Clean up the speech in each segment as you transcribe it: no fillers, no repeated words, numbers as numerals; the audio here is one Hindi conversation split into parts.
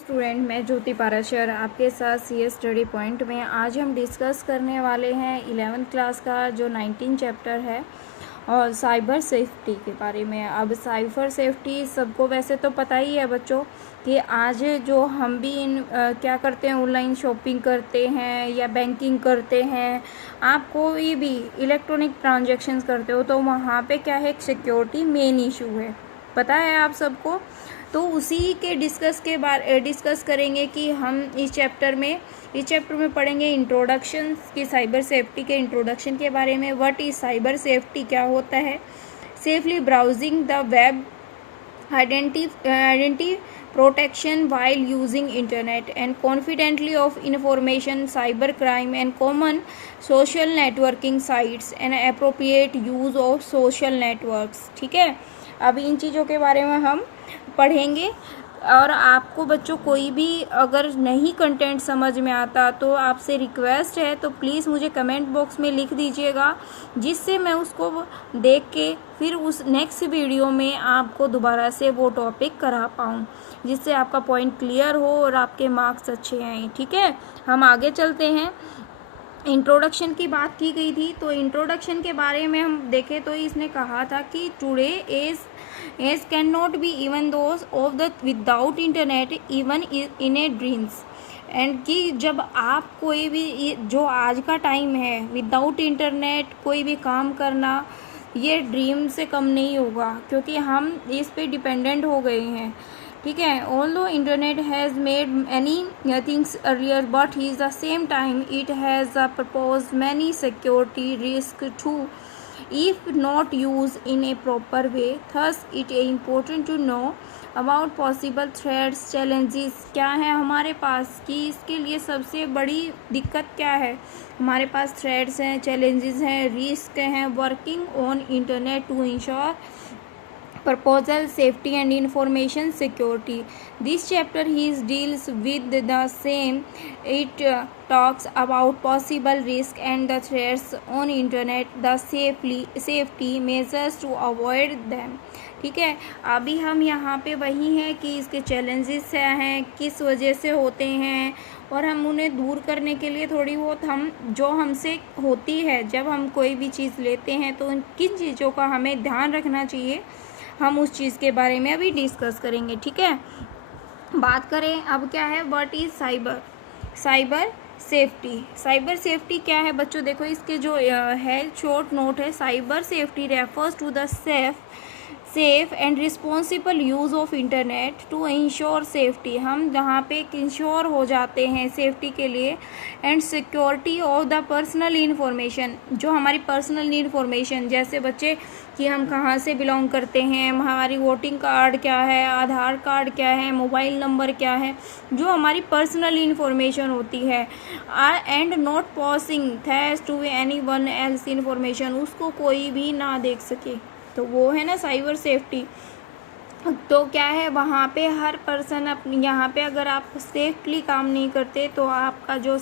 स्टूडेंट, मैं ज्योति पाराशर आपके साथ सीएस स्टडी पॉइंट में आज हम डिस्कस करने वाले हैं 11th क्लास का जो 19 चैप्टर है और साइबर सेफ्टी के बारे में। अब साइबर सेफ्टी सबको वैसे तो पता ही है बच्चों कि आज जो हम भी क्या करते हैं, ऑनलाइन शॉपिंग करते हैं या बैंकिंग करते हैं, आप कोई भी इलेक्ट्रॉनिक ट्रांजैक्शंस करते हो तो वहाँ पे क्या है, सिक्योरिटी मेन इशू है, पता है आप सबको। तो उसी के डिस्कस करेंगे कि हम इस चैप्टर में पढ़ेंगे इंट्रोडक्शन की साइबर सेफ्टी के इंट्रोडक्शन के बारे में। व्हाट इज साइबर सेफ्टी, क्या होता है, safely browsing the web, identity protection while using internet and confidently of information, cyber crime and common social networking sites and appropriate use of social networks। ठीक है, अब इन चीज़ों के बारे में हम पढ़ेंगे। और आपको बच्चों कोई भी अगर नहीं कंटेंट समझ में आता तो आपसे रिक्वेस्ट है तो प्लीज़ मुझे कमेंट बॉक्स में लिख दीजिएगा, जिससे मैं उसको देख के फिर उस नेक्स्ट वीडियो में आपको दोबारा से वो टॉपिक करा पाऊँ, जिससे आपका पॉइंट क्लियर हो और आपके मार्क्स अच्छे आएँ। ठीक है, हम आगे चलते हैं। इंट्रोडक्शन की बात की गई थी, तो इंट्रोडक्शन के बारे में हम देखें तो इसने कहा था कि today age can not be even those of the without internet even in a dreams. And कि जब आप कोई भी, जो आज का टाइम है, विदाउट इंटरनेट कोई भी काम करना ये ड्रीम से कम नहीं होगा, क्योंकि हम इस पे डिपेंडेंट हो गए हैं। ठीक है, although internet has made many things earlier, but at the same time it has proposed many security risks too if not used in a proper way. Thus it is important to know about possible threats, challenges क्या है हमारे पास, कि इसके लिए सबसे बड़ी दिक्कत क्या है, हमारे पास थ्रेट्स हैं, चैलेंजेस हैं, रिस्क हैं। Working on internet to ensure proposal safety and information security. This chapter deals with the same. It talks about possible risk and the threats on internet, the safety measures to avoid them. ठीक है, अभी हम यहाँ पे वही हैं कि इसके चैलेंजेस हैं, किस वजह से होते हैं, और हम उन्हें दूर करने के लिए थोड़ी बहुत हम जो हमसे होती है, जब हम कोई भी चीज़ लेते हैं तो किन चीज़ों का हमें ध्यान रखना चाहिए, हम उस चीज़ के बारे में अभी डिस्कस करेंगे। ठीक है, बात करें अब क्या है, what is cyber safety. Cyber safety क्या है बच्चों, देखो इसके जो है शॉर्ट नोट है, cyber safety refers to the safe and responsible use of internet to ensure safety. हम जहाँ पे इंश्योर हो जाते हैं सेफ्टी के लिए, and security of the personal information, जो हमारी पर्सनल इन्फॉर्मेशन, जैसे बच्चे कि हम कहाँ से बिलोंग करते हैं, हमारी वोटिंग कार्ड क्या है, आधार कार्ड क्या है, मोबाइल नंबर क्या है, जो हमारी पर्सनल इन्फॉर्मेशन होती है, and not passing these to anyone else information, उसको कोई भी ना देख सके, तो वो है ना साइबर सेफ्टी। तो क्या है, वहाँ पे हर पर्सन अपनी, यहाँ पे अगर आप सेफली काम नहीं करते तो आपका जो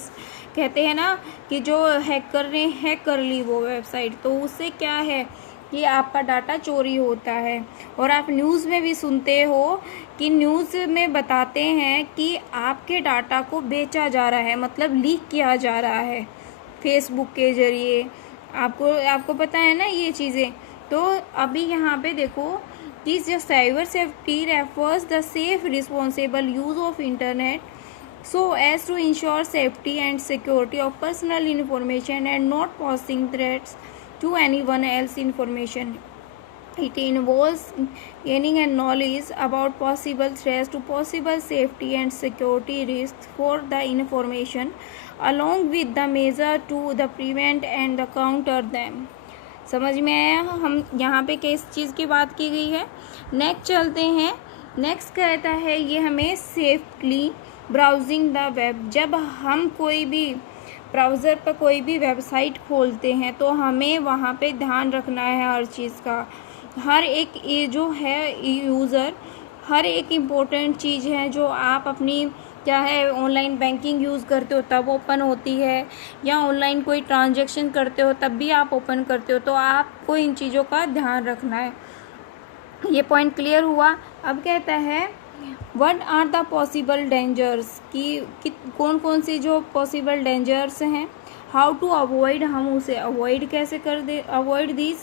कहते हैं ना कि जो हैकर ने हैक कर ली वो वेबसाइट, तो उससे क्या है कि आपका डाटा चोरी होता है। और आप न्यूज़ में भी सुनते हो कि न्यूज़ में बताते हैं कि आपके डाटा को बेचा जा रहा है, मतलब लीक किया जा रहा है फेसबुक के जरिए। आपको पता है ना ये चीज़ें। तो अभी यहाँ पे देखो कि जो cyber safety refers the safe responsible use of internet so as to ensure safety and security of personal information and not posing threats to anyone else information. It involves gaining a knowledge about possible threats to possible safety and security risks for the information, along with the measure to the prevent and the counter them. समझ में आया हम यहाँ पे किस चीज़ की बात की गई है। नेक्स्ट चलते हैं। नेक्स्ट कहता है ये हमें सेफली ब्राउजिंग द वेब। जब हम कोई भी ब्राउज़र पर कोई भी वेबसाइट खोलते हैं तो हमें वहाँ पे ध्यान रखना है हर चीज़ का। हर एक ये जो है यूज़र, हर एक इम्पोर्टेंट चीज़ है जो आप अपनी क्या है ऑनलाइन बैंकिंग यूज़ करते हो तब ओपन होती है, या ऑनलाइन कोई ट्रांजैक्शन करते हो तब भी आप ओपन करते हो, तो आपको इन चीज़ों का ध्यान रखना है। ये पॉइंट क्लियर हुआ। अब कहता है what are the possible dangers, कि कौन कौन से जो पॉसिबल डेंजर्स हैं, हाउ टू अवॉइड, हम उसे अवॉइड कैसे कर दे, avoid this,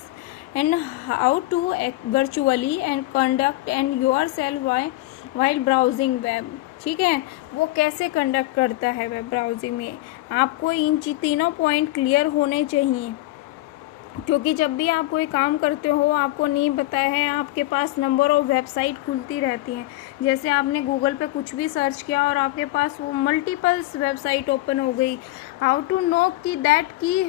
and how to virtually and conduct and yourself while browsing web. ठीक है, वो कैसे कंडक्ट करता है वेब ब्राउजिंग में, आपको इन तीनों पॉइंट क्लियर होने चाहिए, क्योंकि जब भी आप कोई काम करते हो आपको नहीं पता है, आपके पास नंबर ऑफ वेबसाइट खुलती रहती हैं। जैसे आपने गूगल पे कुछ भी सर्च किया और आपके पास वो मल्टीपल्स वेबसाइट ओपन हो गई, हाउ टू नो कि दैट की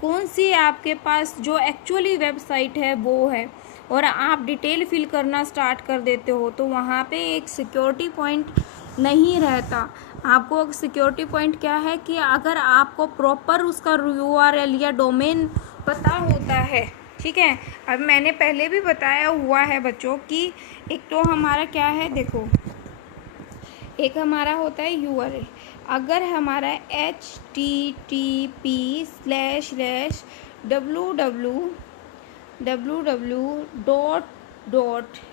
कौन सी आपके पास जो एक्चुअली वेबसाइट है वो है, और आप डिटेल फिल करना स्टार्ट कर देते हो तो वहाँ पे एक सिक्योरिटी पॉइंट नहीं रहता। आपको सिक्योरिटी पॉइंट क्या है कि अगर आपको प्रॉपर उसका URL या डोमेन पता होता है, ठीक है। अब मैंने पहले भी बताया हुआ है बच्चों कि एक तो हमारा क्या है, देखो एक हमारा होता है URL, अगर हमारा http//www.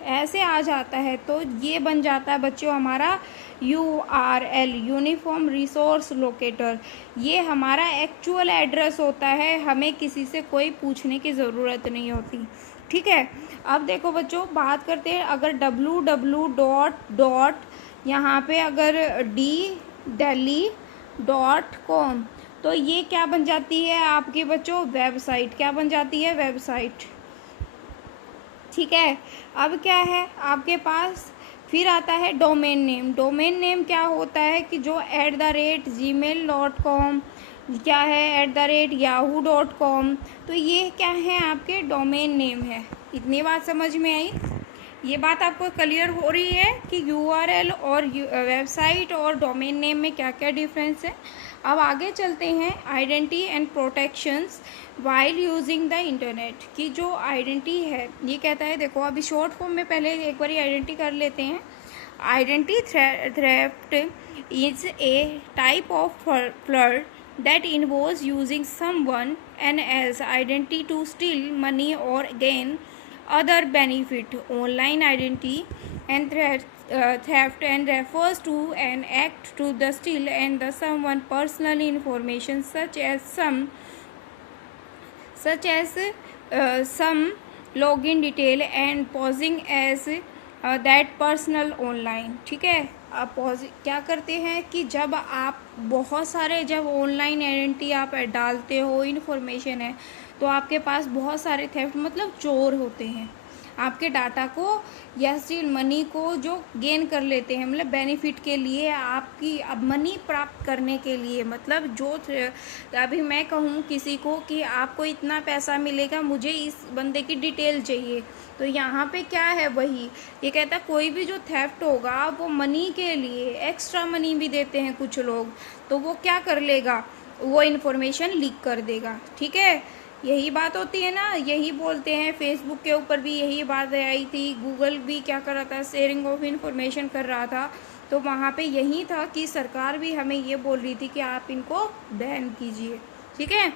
ऐसे आ जाता है तो ये बन जाता है बच्चों हमारा URL, यूनिफॉर्म रिसोर्स लोकेटर। ये हमारा एक्चुअल एड्रेस होता है, हमें किसी से कोई पूछने की ज़रूरत नहीं होती। ठीक है, अब देखो बच्चों बात करते हैं, अगर www. यहाँ पे अगर delhi.com, तो ये क्या बन जाती है आपकी बच्चों, वेबसाइट। क्या बन जाती है, वेबसाइट। ठीक है, अब क्या है आपके पास, फिर आता है डोमेन नेम। डोमेन नेम क्या होता है कि जो @gmail.com, क्या है @yahoo.com, तो ये क्या है आपके डोमेन नेम है। इतनी बात समझ में आई, ये बात आपको क्लियर हो रही है कि URL और वेबसाइट और डोमेन नेम में क्या क्या डिफरेंस है। अब आगे चलते हैं, identity and protections while using the internet, की जो आइडेंटिटी है ये कहता है, देखो अभी शॉर्ट फॉर्म में पहले एक बार आइडेंटिटी कर लेते हैं। Identity theft is a type of fraud that involves using someone else's identity to steal money or gain other benefit. Online identity and theft and refers to an act to the steal and the someone personal information such as some login detail and posing as that personal online। ठीक है, आप क्या करते हैं कि जब आप बहुत सारे जब ऑनलाइन आइडेंटिटी आप डालते हो, इन्फॉर्मेशन है, तो आपके पास बहुत सारे थेफ्ट मतलब चोर होते हैं, आपके डाटा को या स्टील मनी को जो गेन कर लेते हैं, मतलब बेनिफिट के लिए, आपकी अब मनी प्राप्त करने के लिए, मतलब जो अभी मैं कहूँ किसी को कि आपको इतना पैसा मिलेगा, मुझे इस बंदे की डिटेल चाहिए, तो यहाँ पे क्या है, वही ये कहता है कोई भी जो थेफ्ट होगा वो मनी के लिए एक्स्ट्रा मनी भी देते हैं कुछ लोग, तो वो क्या कर लेगा, वो इन्फॉर्मेशन लीक कर देगा। ठीक है, यही बात होती है ना, यही बोलते हैं, फेसबुक के ऊपर भी यही बात आई थी, गूगल भी क्या कर रहा था, शेयरिंग ऑफ इन्फॉर्मेशन कर रहा था, तो वहाँ पे यही था कि सरकार भी हमें ये बोल रही थी कि आप इनको बैन कीजिए। ठीक है,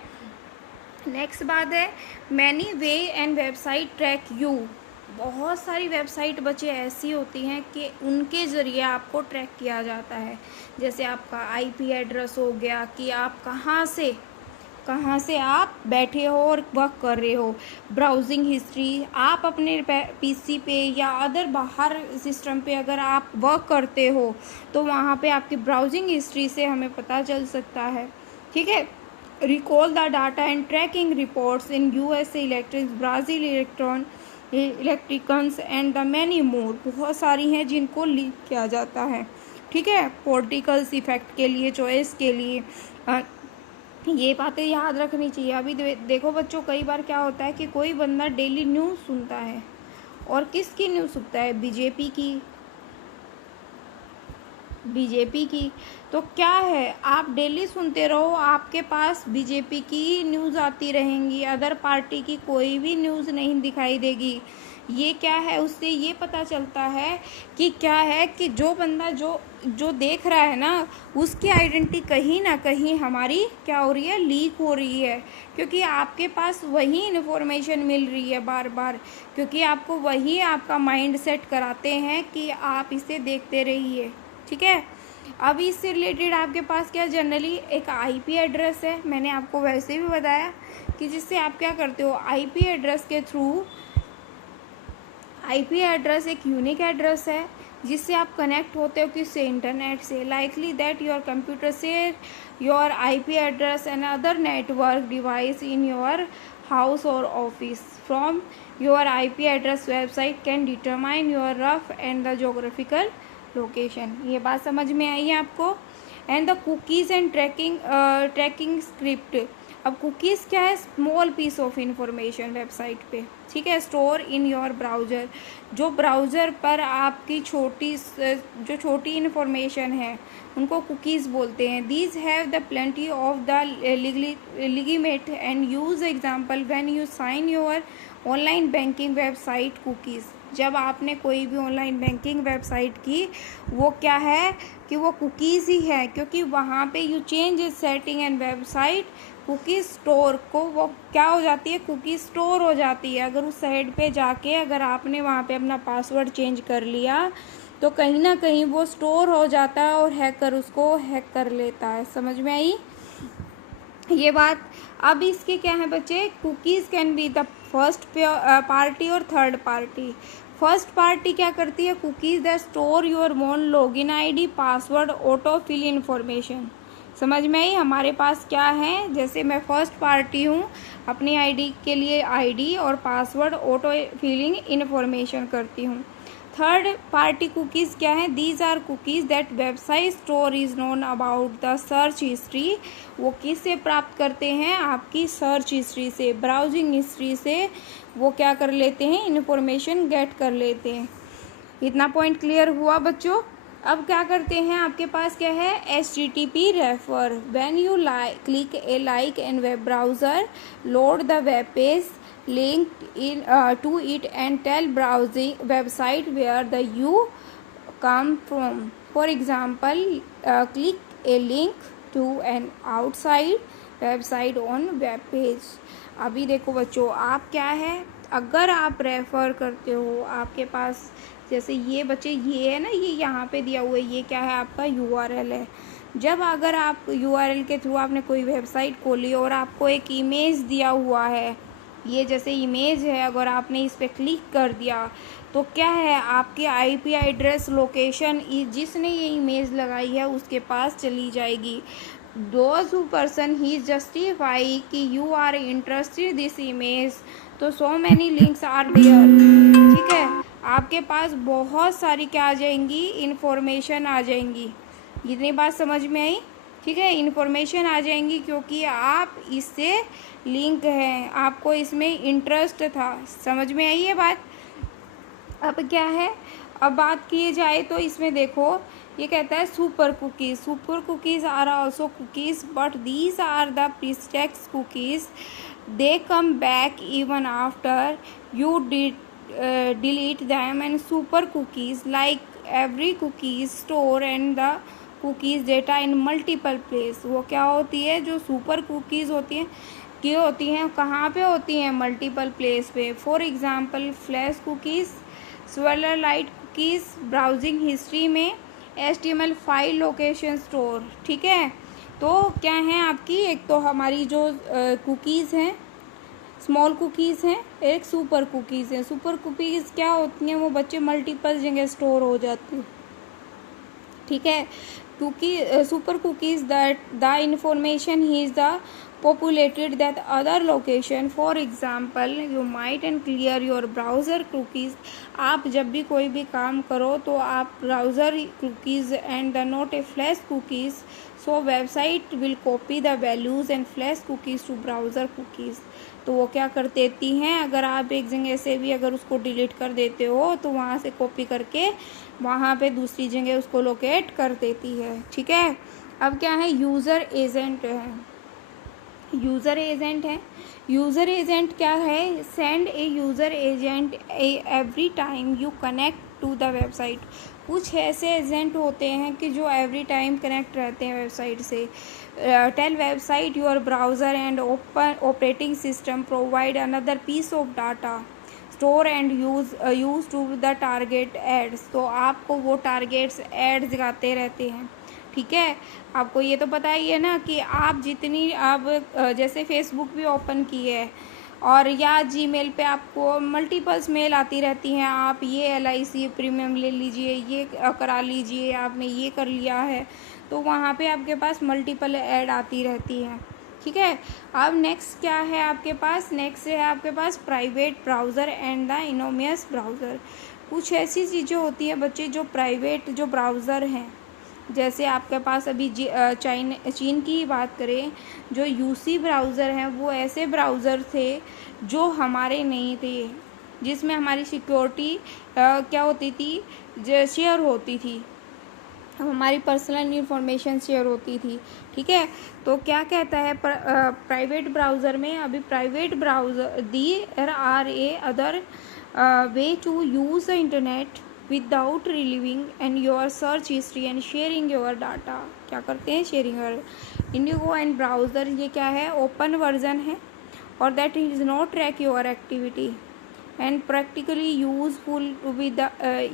नेक्स्ट बात है, many way and website track you. बहुत सारी वेबसाइट बच्चे ऐसी होती हैं कि उनके ज़रिए आपको ट्रैक किया जाता है, जैसे आपका IP एड्रेस हो गया, कि आप कहाँ से आप बैठे हो और वर्क कर रहे हो, ब्राउजिंग हिस्ट्री, आप अपने PC पे या अदर बाहर सिस्टम पे अगर आप वर्क करते हो तो वहाँ पे आपकी ब्राउजिंग हिस्ट्री से हमें पता चल सकता है। ठीक है, recall the data and tracking reports in USA electrics, Brazil electricians and the many more, बहुत सारी हैं जिनको लीक किया जाता है। ठीक है, पॉलिटिकल्स इफेक्ट के लिए, चॉइस के लिए, ये बातें याद रखनी चाहिए। अभी देखो बच्चों, कई बार क्या होता है कि कोई बंदा डेली न्यूज़ सुनता है, और किसकी न्यूज़ सुनता है, बीजेपी की, तो क्या है, आप डेली सुनते रहो, आपके पास बीजेपी की न्यूज़ आती रहेंगी, अदर पार्टी की कोई भी न्यूज़ नहीं दिखाई देगी। ये क्या है, उससे ये पता चलता है कि क्या है कि जो बंदा जो देख रहा है ना, उसकी आइडेंटिटी कहीं ना कहीं हमारी क्या हो रही है, लीक हो रही है, क्योंकि आपके पास वही इन्फॉर्मेशन मिल रही है बार बार, क्योंकि आपको वही आपका माइंड सेट कराते हैं कि आप इसे देखते रहिए। ठीक है, अब इससे रिलेटेड आपके पास क्या जनरली एक आईपी एड्रेस है, मैंने आपको वैसे भी बताया कि जिससे आप क्या करते हो, आईपी एड्रेस के थ्रू, आईपी एड्रेस एक यूनिक एड्रेस है जिससे आप कनेक्ट होते हो किससे, इंटरनेट से। Likely that your computer share your IP address and other network device in your house और office from your IP address website can determine your rough and the geographical location. ये बात समझ में आई है आपको। And the cookies and tracking script. अब कुकीज़ क्या है, small piece of information website पे, ठीक है, स्टोर इन योर ब्राउज़र, जो ब्राउज़र पर आपकी जो छोटी इन्फॉर्मेशन है उनको कुकीज़ बोलते हैं। These have the plenty of the legitimate and use example when you sign your online banking website cookies. जब आपने कोई भी ऑनलाइन बैंकिंग वेबसाइट की, वो क्या है कि वो कुकीज़ ही है, क्योंकि वहाँ पे you change setting and website cookie store को, वो क्या हो जाती है, कुकी स्टोर हो जाती है। अगर उस साइट पे जाके अगर आपने वहाँ पे अपना पासवर्ड चेंज कर लिया तो कहीं ना कहीं वो स्टोर हो जाता है और हैकर उसको हैक कर लेता है। समझ में आई ये बात। अब इसके क्या है बच्चे, cookies can be the first party और थर्ड पार्टी। फर्स्ट पार्टी क्या करती है, cookies that store your own login ID, password, auto fill information. समझ में आई, हमारे पास क्या है, जैसे मैं फर्स्ट पार्टी हूँ, अपनी आईडी के लिए आईडी और पासवर्ड ऑटो फिलिंग इन्फॉर्मेशन करती हूँ। थर्ड पार्टी कुकीज़ क्या है, these are cookies that website store is known about the search history. वो किससे प्राप्त करते हैं, आपकी सर्च हिस्ट्री से, ब्राउजिंग हिस्ट्री से वो क्या कर लेते हैं, इन्फॉर्मेशन गेट कर लेते हैं। इतना पॉइंट क्लियर हुआ बच्चों। अब क्या करते हैं, आपके पास क्या है, HTTP refer, when you click A like in web browser, load the web page, link to it and tell browsing website where the you come from. For example, click a link to an outside website on web page. अभी देखो बच्चों, आप क्या है, अगर आप रेफ़र करते हो, आपके पास जैसे ये बच्चे ये है ना, ये यहाँ पे दिया हुआ है, ये क्या है, आपका URL है। जब अगर आप URL के थ्रू आपने कोई वेबसाइट खोली और आपको एक इमेज दिया हुआ है, ये जैसे इमेज है, अगर आपने इस पर क्लिक कर दिया तो क्या है, आपके IP एड्रेस लोकेशन जिसने ये इमेज लगाई है उसके पास चली जाएगी। Those who person he justify कि you are interested this image, तो so many links are there. ठीक है, आपके पास बहुत सारी क्या आ जाएंगी, इन्फॉर्मेशन आ जाएंगी। इतनी बात समझ में आई, ठीक है, इन्फॉर्मेशन आ जाएंगी क्योंकि आप इससे लिंक हैं, आपको इसमें इंटरेस्ट था। समझ में आई ये बात। अब क्या है, अब बात की जाए तो इसमें देखो ये कहता है super cookies. Super cookies are also cookies but these are the pretext cookies, they come back even after you delete them, and super cookies like every cookies store and the cookies data in multiple place। वो क्या होती है, जो सुपर कुकीज़ होती हैं, क्या होती हैं, कहाँ पे होती हैं, मल्टीपल प्लेस पे। For example flash cookies, Silverlight cookies, browsing history में, HTML फाइल लोकेशन स्टोर। ठीक है, तो क्या है आपकी, एक तो हमारी जो कुकीज़ हैं स्मॉल कुकीज़ हैं, एक सुपर कुकीज़ हैं। सुपर कुकीज़ क्या होती हैं, वो बच्चे मल्टीपल जगह स्टोर हो जाती हैं। ठीक है, क्योंकि super cookies that the information he is the populated that other location। for example you might and clear your browser cookies। आप जब भी कोई भी काम करो तो आप browser cookies and the not a flash cookies, so website will copy the values and flash cookies to browser cookies। तो वो क्या कर देती हैं, अगर आप एक जगह से भी अगर उसको डिलीट कर देते हो तो वहाँ से कॉपी करके वहाँ पे दूसरी जगह उसको लोकेट कर देती है। ठीक है, अब क्या है, यूज़र एजेंट है। यूज़र एजेंट है। यूज़र एजेंट क्या है? Send a user agent every time you connect to the website. कुछ ऐसे एजेंट होते हैं कि जो एवरी टाइम कनेक्ट रहते हैं वेबसाइट से। Tell website your browser and open operating system provide another piece of data store and use to the target ads. तो आपको वो टारगेट्स एड्स दिखाते रहते हैं, ठीक है। आपको ये तो पता ही है ना कि आप जितनी आप जैसे फेसबुक भी ओपन की है और या जीमेल पे आपको मल्टीपल्स मेल आती रहती हैं, आप ये LIC प्रीमियम ले लीजिए, ये करा लीजिए, आपने ये कर लिया है, तो वहाँ पे आपके पास मल्टीपल ऐड आती रहती हैं, ठीक है। अब नेक्स्ट क्या है आपके पास? नेक्स्ट है आपके पास private browser and the anonymous browser. कुछ ऐसी चीज़ें होती हैं बच्चे जो प्राइवेट जो ब्राउज़र हैं, जैसे आपके पास अभी चीन की ही बात करें, जो UC ब्राउज़र हैं वो ऐसे ब्राउज़र थे जो हमारे नहीं थे, जिसमें हमारी सिक्योरिटी क्या होती थी, शेयर होती थी, हमारी पर्सनल इंफॉर्मेशन शेयर होती थी, ठीक है। तो क्या कहता है प्राइवेट ब्राउज़र में? अभी private browser there are a other way to use the internet without relieving and your search history and sharing your data. क्या करते हैं? Sharing your. Indigo and browser ये क्या है? ओपन वर्जन है और that is not track your activity and practically useful to be the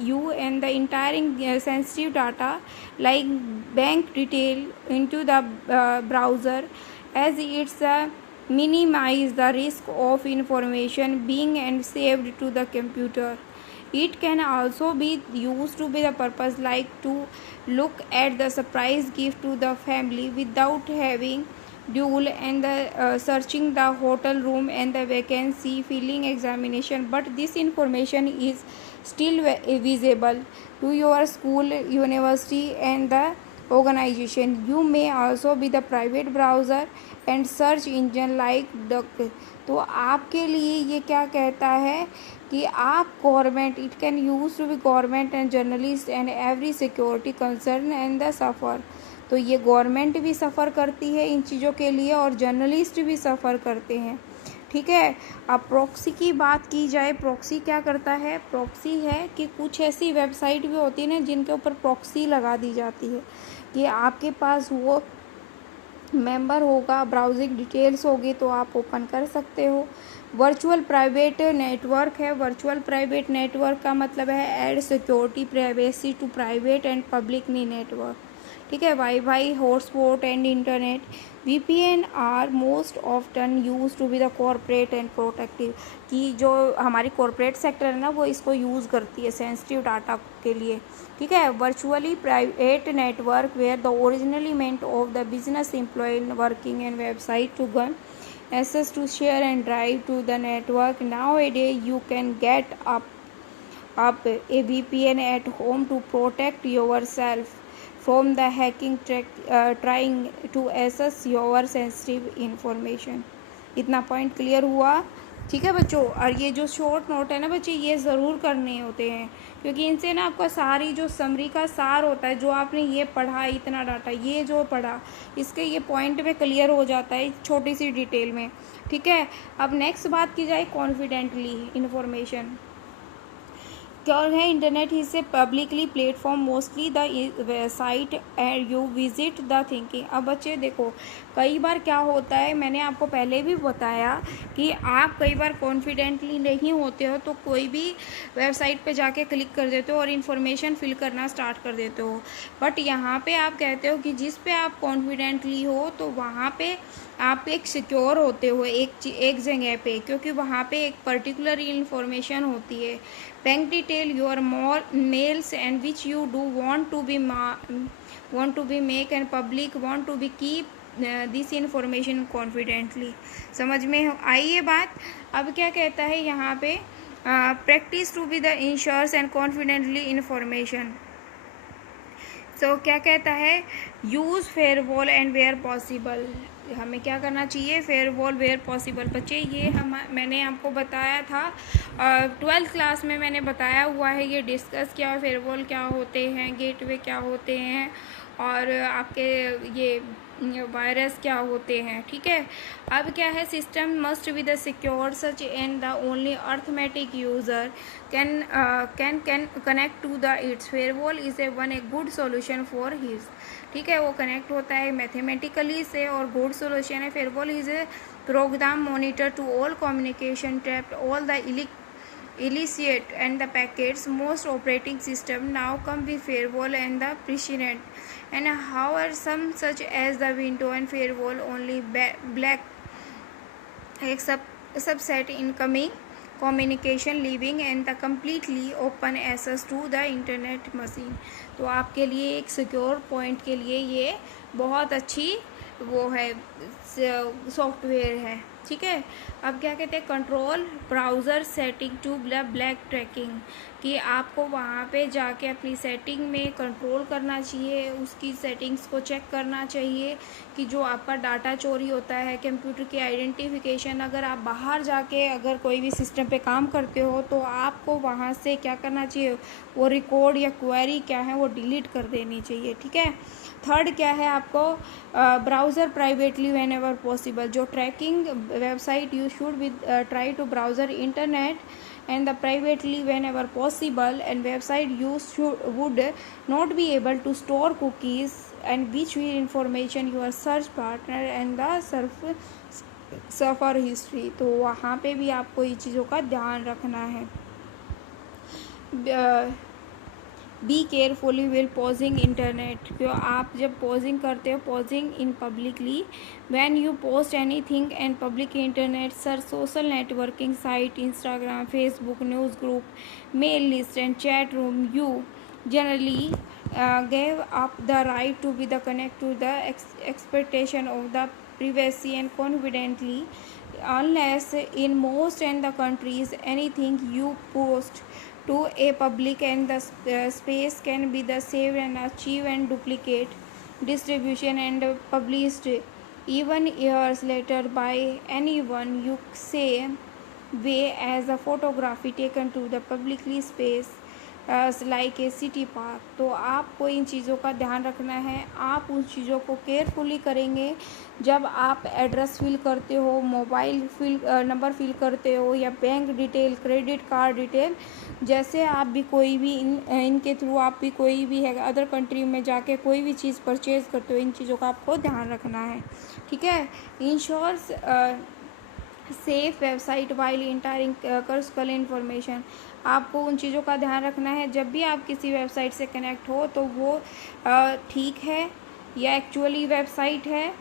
you and the entire sensitive data like bank detail into the browser, as it's minimize the risk of information being and saved to the computer. It can also be used to be the purpose like to look at the surprise gift to the family without having dual and the searching the hotel room and the vacancy filling examination, but this information is still visible to your school, university and the organization. You may also be the private browser and search engine like duck। तो आपके लिए ये क्या कहता है कि आप government, it can use to be government and journalist and every security concern and the suffer. तो ये गवर्नमेंट भी सफ़र करती है इन चीज़ों के लिए और जर्नलिस्ट भी सफ़र करते हैं, ठीक है। अब प्रॉक्सी की बात की जाए, प्रॉक्सी क्या करता है? प्रॉक्सी है कि कुछ ऐसी वेबसाइट भी होती है ना जिनके ऊपर प्रॉक्सी लगा दी जाती है कि आपके पास वो मेंबर होगा, ब्राउजिंग डिटेल्स होगी तो आप ओपन कर सकते हो। वर्चुअल प्राइवेट नेटवर्क है। वर्चुअल प्राइवेट नेटवर्क का मतलब है add security privacy to private and public network, ठीक है। WiFi, hotspot and internet. VPN are most often use to be the corporate and protective, कि जो हमारी कॉर्पोरेट सेक्टर है ना वो इसको यूज़ करती है सेंसिटिव डाटा के लिए, ठीक है। Virtually private network where the originally meant of the business employ working and website to gain access to share and drive to the network. Nowadays you can get up a VPN at home to protect yourself from the hacking trying to access your sensitive information। इतना पॉइंट क्लियर हुआ, ठीक है बच्चों। और ये जो शॉर्ट नोट है ना बच्चे, ये ज़रूर करने होते हैं क्योंकि इनसे ना आपका सारी जो समरी का सार होता है, जो आपने ये पढ़ा, इतना डाटा ये जो पढ़ा, इसके ये पॉइंट में क्लियर हो जाता है छोटी सी डिटेल में, ठीक है। अब नेक्स्ट बात की जाए कॉन्फिडेंटली इन्फॉर्मेशन। क्या है? Internet is a publicly platform mostly the site and you visit the thinking. अब बच्चे देखो, कई बार क्या होता है, मैंने आपको पहले भी बताया कि आप कई बार कॉन्फिडेंटली नहीं होते हो तो कोई भी वेबसाइट पे जाके क्लिक कर देते हो और इन्फॉर्मेशन फिल करना स्टार्ट कर देते हो। बट यहाँ पे आप कहते हो कि जिस पे आप कॉन्फिडेंटली हो तो वहाँ पे आप एक सिक्योर होते हो एक जगह पे, क्योंकि वहाँ पे एक पर्टिकुलर इन्फॉर्मेशन होती है। Bank detail your mails and which you do want to be make and public want to be keep this information confidently। समझ में आई ये बात? अब क्या कहता है यहाँ पे? Practice to be the ensures and confidently information. तो क्या कहता है? Use firewall and where possible. हमें क्या करना चाहिए? Firewall where possible. बच्चे ये मैंने आपको बताया था 12th क्लास में, मैंने बताया हुआ है, ये डिस्कस किया फेयरवॉल क्या होते हैं, गेटवे क्या होते हैं और आपके ये वायरस क्या होते हैं, ठीक है। अब क्या है, system must be the secure such and the only arithmetic user can connect to the its firewall is a good solution for his, ठीक है। वो कनेक्ट होता है मैथमेटिकली से और गुड सोल्यूशन है। Firewall is a program monitor to all communication trapped all the illicit and the packets. Most operating system now come with firewall and the precedent, and however some such as the window and firewall only black except subset incoming communication leaving and the completely open access to the internet machine। तो आपके लिए एक सिक्योर पॉइंट के लिए ये बहुत अच्छी वो है सॉफ्टवेयर है, ठीक है। अब क्या कहते हैं, control browser setting to black tracking, कि आपको वहाँ पे जाके अपनी सेटिंग में कंट्रोल करना चाहिए, उसकी सेटिंग्स को चेक करना चाहिए कि जो आपका डाटा चोरी होता है, कंप्यूटर की आइडेंटिफिकेशन, अगर आप बाहर जाके अगर कोई भी सिस्टम पे काम करते हो तो आपको वहाँ से क्या करना चाहिए, वो रिकॉर्ड या क्वेरी क्या है वो डिलीट कर देनी चाहिए, ठीक है। थर्ड क्या है, आपको browser privately whenever possible, जो tracking website you should be try to browser internet and the privately whenever possible, and website you would not be able to store cookies and which will information your search partner and the surfer history। तो वहाँ पे भी आपको ये चीज़ों का ध्यान रखना है। Be carefully will posing internet, क्यों आप जब पॉजिंग करते हो, posing in publicly when you post anything and public internet search social networking site Instagram Facebook news group mail list and chat room you generally gave up the right to be the connect to the expectation of the privacy and confidently, unless in most and the countries anything you post to a public and the space can be the saved and achieve and duplicate distribution and published even years later by anyone you say way as a photography taken to the publicly space like a city park. तो आपको इन चीज़ों का ध्यान रखना है, आप उन चीज़ों को केयरफुली करेंगे जब आप एड्रेस फिल करते हो, मोबाइल नंबर फिल करते हो, या bank detail, credit card detail, जैसे आप भी कोई भी इनके थ्रू आप भी कोई भी है अदर कंट्री में जाके कोई भी चीज़ परचेज करते हो, इन चीज़ों का आपको ध्यान रखना है, ठीक है। Ensures safe website while entering personal information, आपको उन चीज़ों का ध्यान रखना है जब भी आप किसी वेबसाइट से कनेक्ट हो तो वो ठीक है या एक्चुअली वेबसाइट है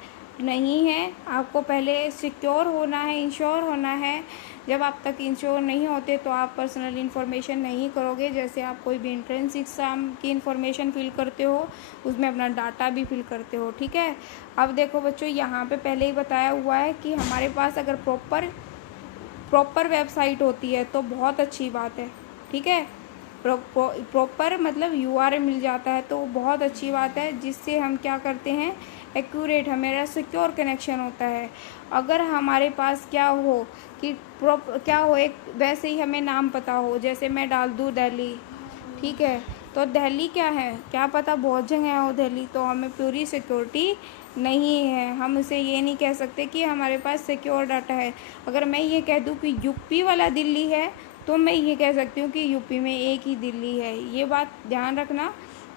नहीं है, आपको पहले सिक्योर होना है, इंश्योर होना है। जब आप तक इंश्योर नहीं होते तो आप पर्सनल इन्फॉर्मेशन नहीं करोगे। जैसे आप कोई भी एंट्रेंस एग्ज़ाम की इन्फॉर्मेशन फिल करते हो, उसमें अपना डाटा भी फिल करते हो, ठीक है। अब देखो बच्चों, यहाँ पे पहले ही बताया हुआ है कि हमारे पास अगर प्रॉपर वेबसाइट होती है तो बहुत अच्छी बात है, ठीक है। प्रॉपर मतलब URL मिल जाता है तो बहुत अच्छी बात है, जिससे हम क्या करते हैं, एक्यूरेट हमारा सिक्योर कनेक्शन होता है। अगर हमारे पास क्या हो कि क्या हो, एक वैसे ही हमें नाम पता हो, जैसे मैं डाल दूँ दिल्ली, ठीक है, तो दिल्ली क्या है, क्या पता बहुत जगह हो दिल्ली, तो हमें पूरी सिक्योरिटी नहीं है। हम उसे ये नहीं कह सकते कि हमारे पास सिक्योर डाटा है। अगर मैं ये कह दूँ कि यूपी वाला दिल्ली है तो मैं ये कह सकती हूँ कि यूपी में एक ही दिल्ली है। ये बात ध्यान रखना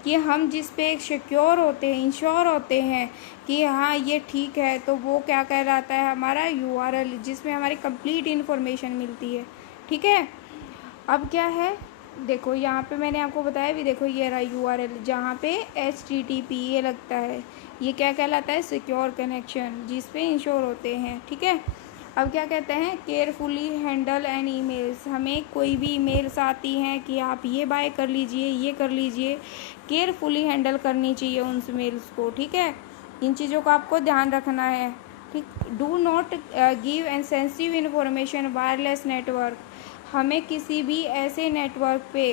कि हम जिस पे एक सिक्योर होते हैं, इंश्योर होते हैं कि हाँ ये ठीक है, तो वो क्या कहलाता है, हमारा URL, जिसमें हमारी कंप्लीट इन्फॉर्मेशन मिलती है, ठीक है। अब क्या है, देखो यहाँ पे मैंने आपको बताया भी, देखो ये रहा URL जहाँ पे HTTP ये लगता है, ये क्या कहलाता है, सिक्योर कनेक्शन, जिस पे इंश्योर होते हैं, ठीक है। अब क्या कहते हैं, केयरफुली हैंडल एंड ईमेल्स, हमें कोई भी ईमेल्स आती हैं कि आप ये बाय कर लीजिए, ये कर लीजिए, केयरफुली हैंडल करनी चाहिए उन मेल्स को, ठीक है। इन चीज़ों का आपको ध्यान रखना है, ठीक। Do not give and sensitive information wireless network, हमें किसी भी ऐसे नेटवर्क पे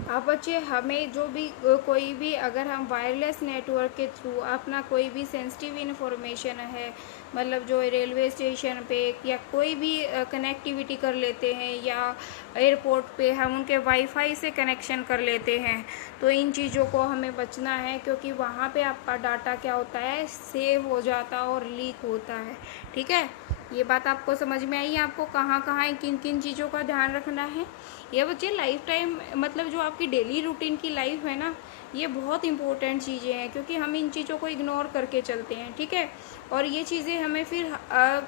अब बच्चे हमें जो भी कोई भी अगर हम वायरलेस नेटवर्क के थ्रू अपना कोई भी सेंसिटिव इन्फॉर्मेशन है, मतलब जो रेलवे स्टेशन पे या कोई भी कनेक्टिविटी कर लेते हैं, या एयरपोर्ट पे हम उनके वाईफाई से कनेक्शन कर लेते हैं, तो इन चीज़ों को हमें बचना है, क्योंकि वहाँ पे आपका डाटा क्या होता है, सेव हो जाता और लीक होता है। ठीक है, ये बात आपको समझ में आई है, आपको कहाँ कहाँ किन किन चीज़ों का ध्यान रखना है। ये बच्चे लाइफ टाइम, मतलब जो आपकी डेली रूटीन की लाइफ है ना, ये बहुत इंपॉर्टेंट चीज़ें हैं, क्योंकि हम इन चीज़ों को इग्नोर करके चलते हैं। ठीक है, और ये चीज़ें हमें फिर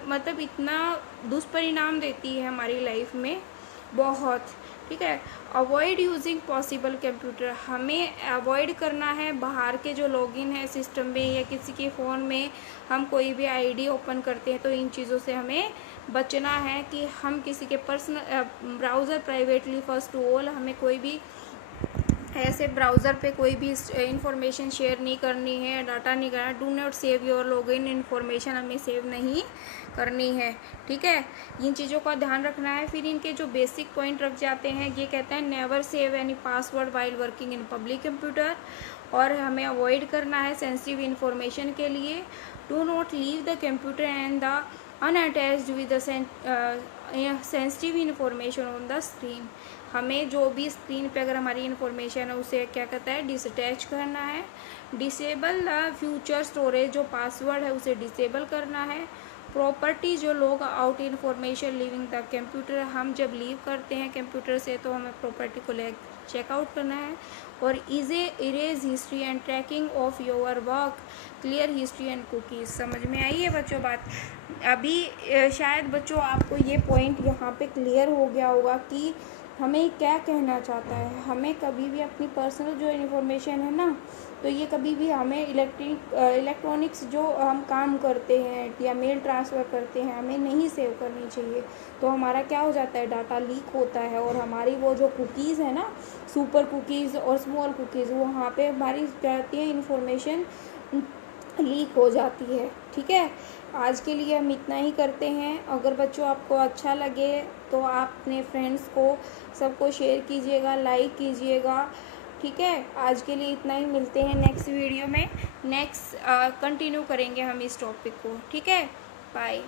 मतलब इतना दुष्परिणाम देती है हमारी लाइफ में, बहुत। ठीक है, अवॉइड यूजिंग पॉसिबल कंप्यूटर, हमें अवॉइड करना है बाहर के जो लॉगिन है सिस्टम में या किसी के फ़ोन में हम कोई भी आईडी ओपन करते हैं, तो इन चीज़ों से हमें बचना है कि हम किसी के personal browser privately first all हमें कोई भी ऐसे ब्राउज़र पे कोई भी इंफॉर्मेशन शेयर नहीं करनी है, डाटा नहीं करना। Do not save your login information, हमें सेव नहीं करनी है। ठीक है, इन चीज़ों का ध्यान रखना है। फिर इनके जो बेसिक पॉइंट रख जाते हैं, ये कहते हैं never save any password while working in public computer, और हमें अवॉइड करना है सेंसिटिव इन्फॉर्मेशन के लिए। Do not leave the computer and the unattached with the sensitive information on the screen, हमें जो भी स्क्रीन पे अगर हमारी इन्फॉर्मेशन है उसे क्या कहता है, डिसअटैच करना है। डिसेबल द फ्यूचर स्टोरेज, जो पासवर्ड है उसे डिसेबल करना है। प्रॉपर्टी, जो log out information living the computer, हम जब लीव करते हैं कंप्यूटर से तो हमें प्रॉपर्टी को ले चेकआउट करना है। और erase history and tracking of your work, clear history and cookies. समझ में आई है बच्चों बात? अभी शायद बच्चों आपको ये पॉइंट यहाँ पे क्लियर हो गया होगा कि हमें क्या कहना चाहता है। हमें कभी भी अपनी पर्सनल जो इन्फॉर्मेशन है ना, तो ये कभी भी हमें इलेक्ट्रॉनिक्स जो हम काम करते हैं या मेल ट्रांसफ़र करते हैं, हमें नहीं सेव करनी चाहिए। तो हमारा क्या हो जाता है, डाटा लीक होता है, और हमारी वो जो कुकीज़ है ना, सुपर कुकीज़ और स्मॉल कुकीज़, वो वहाँ पे हमारी जाती है इन्फॉर्मेशन लीक हो जाती है। ठीक है, आज के लिए हम इतना ही करते हैं। अगर बच्चों आपको अच्छा लगे तो आप अपने फ्रेंड्स को सबको शेयर कीजिएगा, लाइक कीजिएगा। ठीक है, आज के लिए इतना ही, मिलते हैं नेक्स्ट वीडियो में। नेक्स्ट कंटिन्यू करेंगे हम इस टॉपिक को। ठीक है, बाय।